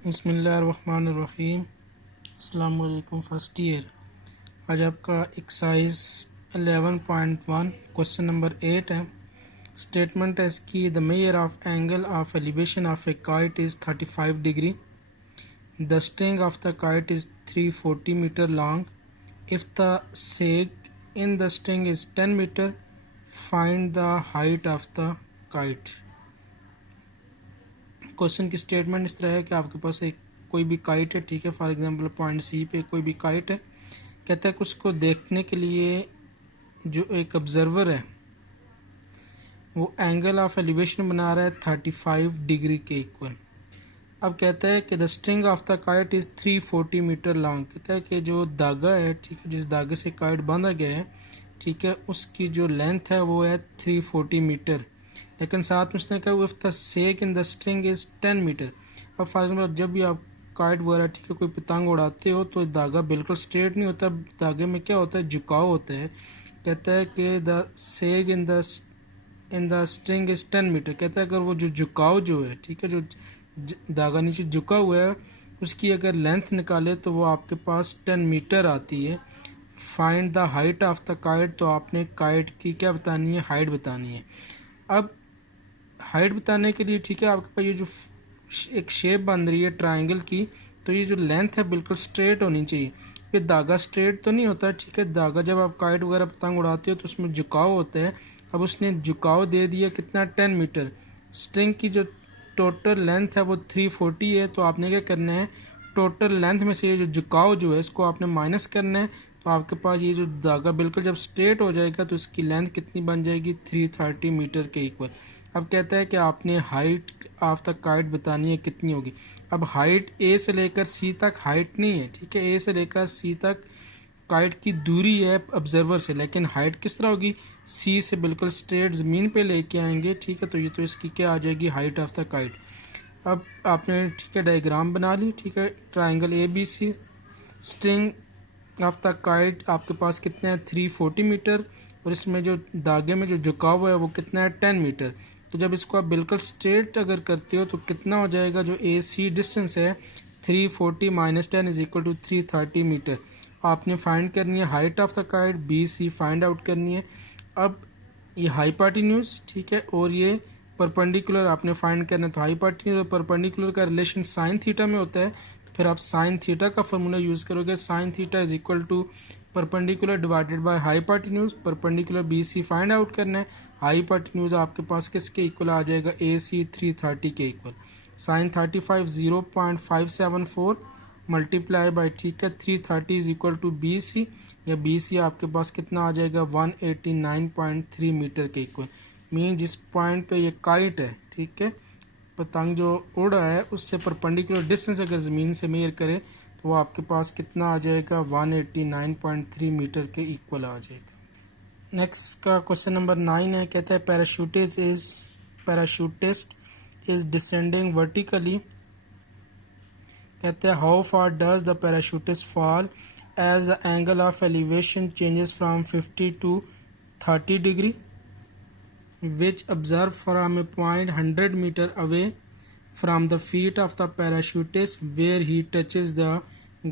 बिस्मिल्लाहिर्रहमानिर्रहीम। अस्सलाम वालेकुम फर्स्ट ईयर। आज आपका एक्सरसाइज 11.1 क्वेश्चन नंबर 8 है। स्टेटमेंट है इसकी, the measure of angle of elevation of a kite is 35 degree. The string of the kite is 340 metre long. If the sag in the string is 10 metre, find the height of the kite. Question की statement इस तरह है कि आपके पास एक कोई भी kite है, ठीक है, फॉर एग्जांपल पॉइंट सी पे कोई भी काइट है। कहता है कि उसको देखने के लिए जो एक ऑब्जर्वर है वो एंगल ऑफ एलिवेशन बना रहा है 35 डिग्री के इक्वल। अब कहता है कि the string of the kite is 340 metre long. कहता है कि जो धागा है, ठीक है, जिस धागे से काइट बांधा गया है, ठीक है, उसकी जो लेंथ है वो है 340 मीटर। लेकिन साथ में उसने कहा if the sag in the string is 10 metre. अब फॉर एग्जाम्पल जब भी आप काइट वगैरह, ठीक है, कोई पतंग उड़ाते हो तो धागा बिल्कुल स्ट्रेट नहीं होता, धागे में क्या होता है, झुकाव होता है। कहता है कि the sag in the string is 10 metre. कहता है अगर वो जो झुकाव जो है, ठीक है, जो धागा नीचे झुका हुआ है, उसकी अगर लेंथ निकाले तो वो आपके पास 10 मीटर आती है। Find the height of the kite. तो आपने काइट की क्या बतानी है, हाइट बतानी है। अब हाइट बताने के लिए, ठीक है, आपके पास ये जो एक शेप बन रही है ट्रायंगल की, तो ये जो लेंथ है बिल्कुल स्ट्रेट होनी चाहिए। ये धागा स्ट्रेट तो नहीं होता, ठीक है, धागा जब आप काइट वगैरह पतंग उड़ाते हो तो उसमें झुकाव होता है। अब उसने झुकाव दे दिया कितना, 10 मीटर। स्ट्रिंग की जो टोटल लेंथ है वो 340 है। तो आपने क्या करना है, टोटल लेंथ में से ये जो झुकाव जो है इसको आपने माइनस करना है। तो आपके पास ये जो धागा बिल्कुल जब स्ट्रेट हो जाएगा तो इसकी लेंथ कितनी बन जाएगी, 330 मीटर के इक्वल। अब कहता है कि आपने हाइट ऑफ द काइट बतानी है कितनी होगी। अब हाइट ए से लेकर सी तक हाइट नहीं है, ठीक है, ए से लेकर सी तक काइट की दूरी है ऑब्जर्वर से, लेकिन हाइट किस तरह होगी, सी से बिल्कुल स्ट्रेट ज़मीन पे लेके आएंगे, ठीक है। तो ये तो इसकी क्या आ जाएगी, हाइट ऑफ द काइट। अब आपने, ठीक है, डायग्राम बना ली, ठीक है, triangle A B C. String of the kite आपके पास कितना है, 340 मीटर, और इसमें जो धागे में जो झुकाव हुआ है वो कितना है, 10 मीटर। तो जब इसको आप बिल्कुल स्ट्रेट अगर करते हो तो कितना हो जाएगा, जो ए सी डिस्टेंस है 340 minus 10 is equal to 330 metre. आपने फाइंड करनी है height of the kite, B C find out करनी है। अब ये हाइपोटेन्यूज, ठीक है, और ये परपेंडिकुलर आपने फाइंड करना है। तो हाइपोटेन्यूज और परपेंडिकुलर का रिलेशन साइन थीटा में होता है, तो फिर आप साइन थीटा का फॉर्मूला यूज़ करोगे। Sine theta is equal to perpendicular divided by hypotenuse. Perpendicular B C find out करना है। हाइपोटेन्यूज आपके पास किसके इक्वल आ जाएगा, ए सी 330 के इक्वल। साइन 35 0.574 मल्टीप्लाई बाई, ठीक है, 330 is equal to B C, या बी सी आपके पास कितना आ जाएगा, 189.3 मीटर के इक्वल। मीन जिस पॉइंट पे ये काइट है, ठीक है, पतंग जो उड़ रहा है, उससे परपेंडिकुलर डिस्टेंस अगर ज़मीन से मेयर करे तो वो आपके पास कितना आ जाएगा, 189.3 मीटर के इक्वल आ जाएगा। नेक्स्ट का क्वेश्चन नंबर 9 है। कहता है पैराशूटिस्ट इज डिसेंडिंग वर्टिकली। कहते हैं how far does the parachutist fall as the angle of elevation changes from 50 to 30 degree, which observe from a point 100 meter away from the feet of the parachutist where he touches the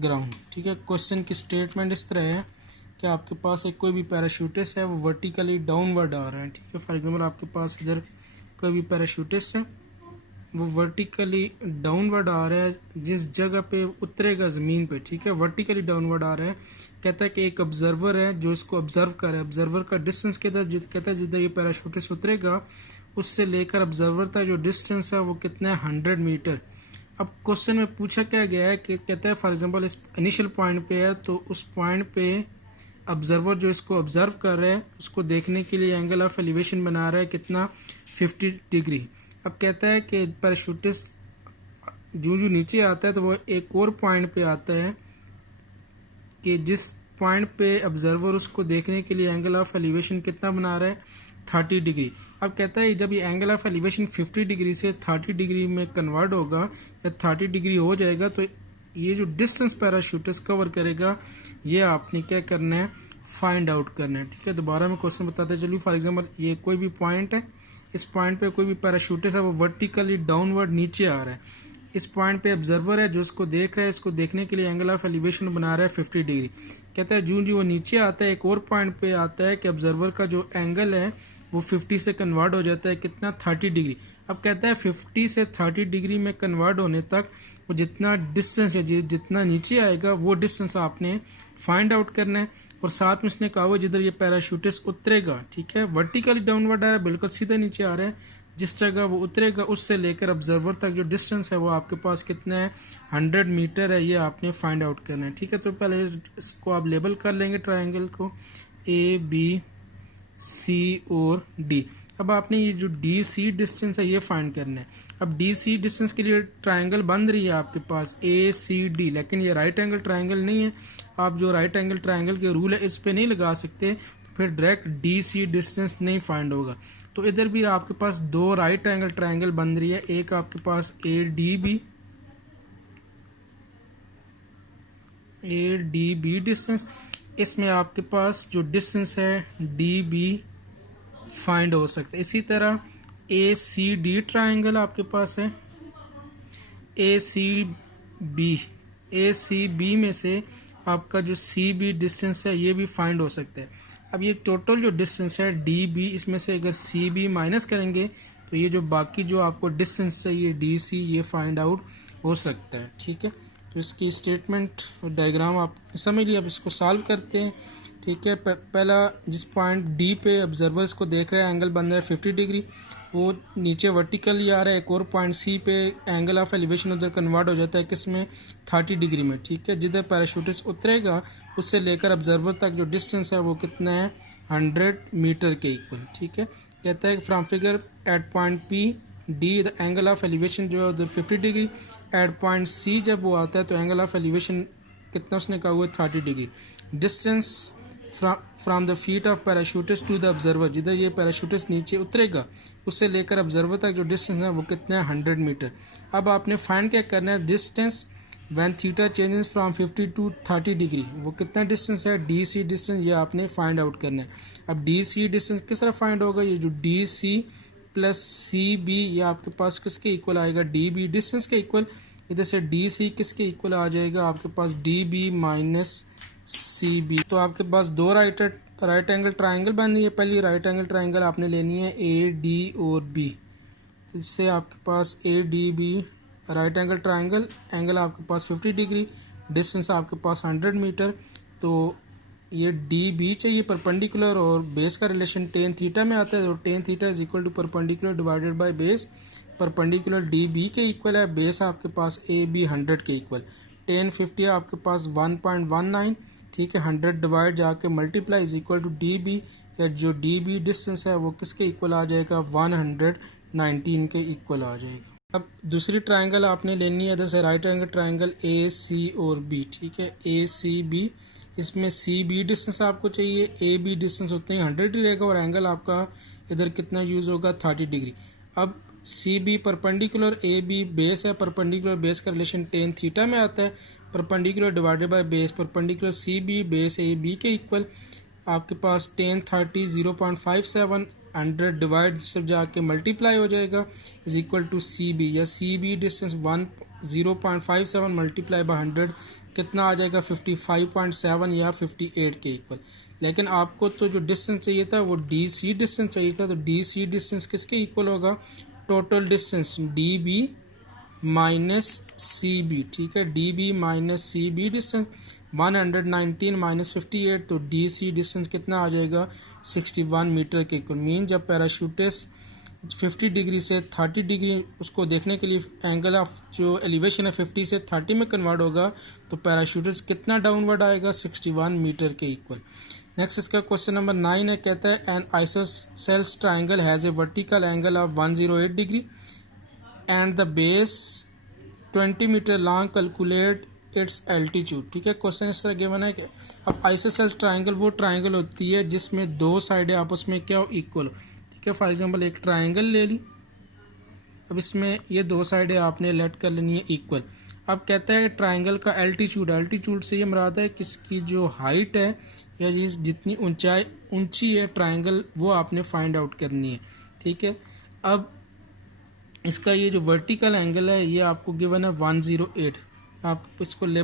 ground। ठीक है, question की statement इस तरह है कि आपके पास एक कोई भी पैराशूटिस्ट है, वो वर्टिकली डाउनवर्ड आ रहा है, ठीक है। फॉर एग्जांपल आपके पास इधर कोई भी पैराशूटिस्ट है, वो वर्टिकली डाउनवर्ड आ रहा है, जिस जगह पे उतरेगा ज़मीन पे, ठीक है, वर्टिकली डाउनवर्ड आ रहा है। कहता है कि एक ऑब्जर्वर है जो इसको ऑब्जर्व कर रहा है। ऑब्जर्वर का डिस्टेंस किधर, कहता है जिधर ये पैराशूटिस्ट उतरेगा उससे लेकर ऑब्जर्वर तक जो डिस्टेंस है वो कितना है, 100 मीटर। अब क्वेश्चन में पूछा क्या गया है कि कहता है फॉर एग्जांपल इस इनिशियल पॉइंट पे है, तो उस पॉइंट पे ऑब्जर्वर जो इसको ऑब्जर्व कर रहा है उसको देखने के लिए एंगल ऑफ एलिवेशन बना रहा है कितना, 50 डिग्री। अब कहता है कि पैराशूटिस्ट जो नीचे आता है तो वो एक और पॉइंट पे आता है कि जिस पॉइंट पे ऑब्जर्वर उसको देखने के लिए एंगल ऑफ एलिवेशन कितना बना रहा है, 30 डिग्री। अब कहता है जब ये एंगल ऑफ एलिवेशन 50 डिग्री से 30 डिग्री में कन्वर्ट होगा या 30 डिग्री हो जाएगा, तो ये जो डिस्टेंस पैराशूटिस्ट कवर करेगा ये आपने क्या करना है, फाइंड आउट करना है, ठीक है। दोबारा मैं क्वेश्चन बताते चलिए। फॉर एग्जांपल ये कोई भी पॉइंट है, इस पॉइंट पे कोई भी पैराशूटिस्ट है वो वर्टिकली डाउनवर्ड नीचे आ रहा है। इस पॉइंट पे ऑब्जर्वर है जो इसको देख रहा है, इसको देखने के लिए एंगल ऑफ एलिवेशन बना रहा है 50 डिग्री। कहता है जो वो नीचे आता है एक और पॉइंट पे आता है कि ऑब्जर्वर का जो एंगल है वो 50 से कन्वर्ट हो जाता है कितना, 30 डिग्री। अब कहता है 50 से 30 डिग्री में कन्वर्ट होने तक वो जितना डिस्टेंस है, जितना नीचे आएगा वो डिस्टेंस आपने फाइंड आउट करना है। और साथ में उसने कहा हुआ जिधर ये पैराशूटिस्ट उतरेगा, ठीक है, वर्टिकली डाउनवर्ड आ रहा है, बिल्कुल सीधा नीचे आ रहा है, जिस जगह वो उतरेगा उससे लेकर ऑब्जर्वर तक जो डिस्टेंस है वो आपके पास कितना है, 100 मीटर है, ये आपने फाइंड आउट करना है। ठीक है, तो पहले इसको आप लेबल कर लेंगे ट्राइंगल को, ए बी सी और डी। अब आपने ये जो डी सी डिस्टेंस है ये फाइंड करना है। अब डी सी डिस्टेंस के लिए ट्राइंगल बन रही है आपके पास ए सी डी, लेकिन ये राइट एंगल ट्राइंगल नहीं है। आप जो राइट एंगल ट्राइंगल के रूल है इस पे नहीं लगा सकते, तो फिर डायरेक्ट डी सी डिस्टेंस नहीं फाइंड होगा। तो इधर भी आपके पास दो राइट एंगल ट्राइंगल बन रही है, एक आपके पास ए डी बी डिस्टेंस, इसमें आपके पास जो डिस्टेंस है डी बी फाइंड हो सकता है। इसी तरह ए सी डी ट्राइंगल आपके पास है, ए सी बी में से आपका जो सी बी डिस्टेंस है ये भी फाइंड हो सकता है। अब ये टोटल जो डिस्टेंस है डी बी, इसमें से अगर सी बी माइनस करेंगे तो ये जो बाकी जो आपको डिस्टेंस चाहिए डी सी, ये फाइंड आउट हो सकता है। ठीक है, तो इसकी स्टेटमेंट और डायग्राम आप समझ लिया। अब इसको सॉल्व करते हैं। ठीक है, पहला जिस पॉइंट डी पे ऑब्जर्वर्स को देख रहे हैं एंगल बन रहा है 50 डिग्री, वो नीचे वर्टिकली आ रहा है। एक और पॉइंट सी पे एंगल ऑफ एलिवेशन उधर कन्वर्ट हो जाता है किस में, 30 डिग्री में। ठीक है, जिधर पैराशूटिस्ट उतरेगा उससे लेकर ऑब्जर्वर तक जो डिस्टेंस है वो कितना है, 100 मीटर के इक्वल। ठीक है, कहता है from figure at point P D the angle of elevation जो है उधर 50 डिग्री, एट पॉइंट सी जब वो आता है तो एंगल ऑफ एलिवेशन कितना उसने कहा हुआ है, 30 degree. Distance from the feet of parachutist to the observer, जिधर ये पैराशूटिस्ट नीचे उतरेगा उससे लेकर ऑब्जर्वर तक जो डिस्टेंस है वो कितना है, 100 मीटर। अब आपने फाइंड क्या करना है, distance when theta changes from 50 to 30 degree, वो कितना डिस्टेंस है, डी सी डिस्टेंस, ये आपने फाइंड आउट करना है। अब डी सी डिस्टेंस किस तरह फाइंड होगा, ये जो D C plus C B ये आपके पास किसके इक्वल आएगा, डी बी डिस्टेंस के इक्वल। इधर से डी सी किसके इक्वल आ जाएगा, आपके पास D B minus C B. तो आपके पास दो राइट एंगल ट्राइंगल बन रही है। पहली राइट एंगल ट्राइंगल आपने लेनी है ए डी और बी, तो इससे आपके पास A D B right angle triangle, angle आपके पास 50 डिग्री, डिस्टेंस आपके पास 100 मीटर। तो ये डी बी चाहिए परपेंडिकुलर, और बेस का रिलेशन टेन थीटा में आता है, और tan theta is equal to perpendicular divided by base. Perpendicular D B के इक्वल है, बेस आपके पास ए बी 100 के इक्वल। टेन 50 आपके पास 1.19, ठीक है, 100 डिवाइड जाके multiply is equal to D B, या जो डी बी डिस्टेंस है वो किसके इक्वल आ जाएगा, 119 के इक्वल आ जाएगा। अब दूसरी ट्राइंगल आपने लेनी है जैसे राइट एंगल ट्राइंगल ए सी और बी। ठीक है, ए सी बी, इसमें सी बी डिस्टेंस आपको चाहिए, ए बी डिस्टेंस उतने ही 100 ही रहेगा, और एंगल आपका इधर कितना यूज़ होगा, 30 डिग्री। अब C B perpendicular A B base है, परपेंडिकुलर बेस का रिलेशन टेन थीटा में आता है, perpendicular divided by base, perpendicular C B base A B के इक्वल। आपके पास टेन 30 0.57, 100 डिवाइड सिर्फ जाके मल्टीप्लाई हो जाएगा is equal to C B, या C B distance 0.57 multiply by 100 कितना आ जाएगा, 55.7 या 58 के इक्वल। लेकिन आपको तो जो डिस्टेंस चाहिए था वो डी सी डिस्टेंस चाहिए था, तो डी सी डिस्टेंस किसके इक्वल होगा, total distance D B minus C B. ठीक है, D B minus C B distance 119 minus 58, तो डी सी डिस्टेंस कितना आ जाएगा, 61 मीटर के इक्वल। मीन जब पैराशूटिस्ट 50 डिग्री से 30 डिग्री उसको देखने के लिए एंगल ऑफ जो एलिवेशन है 50 से 30 में कन्वर्ट होगा, तो पैराशूटिस्ट कितना डाउनवर्ड आएगा, 61 मीटर के इक्वल। नेक्स्ट इसका क्वेश्चन नंबर 9 है, कहता है an isosceles triangle has a vertical angle of 108 degree and the base 20 metre long, calculate its altitude. ठीक है, क्वेश्चन इस तरह गिवन है कि अब आइसोसेल्स ट्राइंगल वो ट्राइंगल होती है जिसमें दो साइडें आपस में क्या हो, इक्वल हो। ठीक है, फॉर एग्जांपल एक ट्राइंगल ले ली, अब इसमें ये दो साइडें आपने लेट कर लेनी है इक्वल। अब कहता है ट्राइंगल का एल्टीट्यूड से ये मुराद है किसकी जो हाइट है या जितनी ऊंची है ट्राइंगल, वो आपने फाइंड आउट करनी है। ठीक है, अब इसका ये जो वर्टिकल एंगल है ये आपको गिवन है 108। आप इसको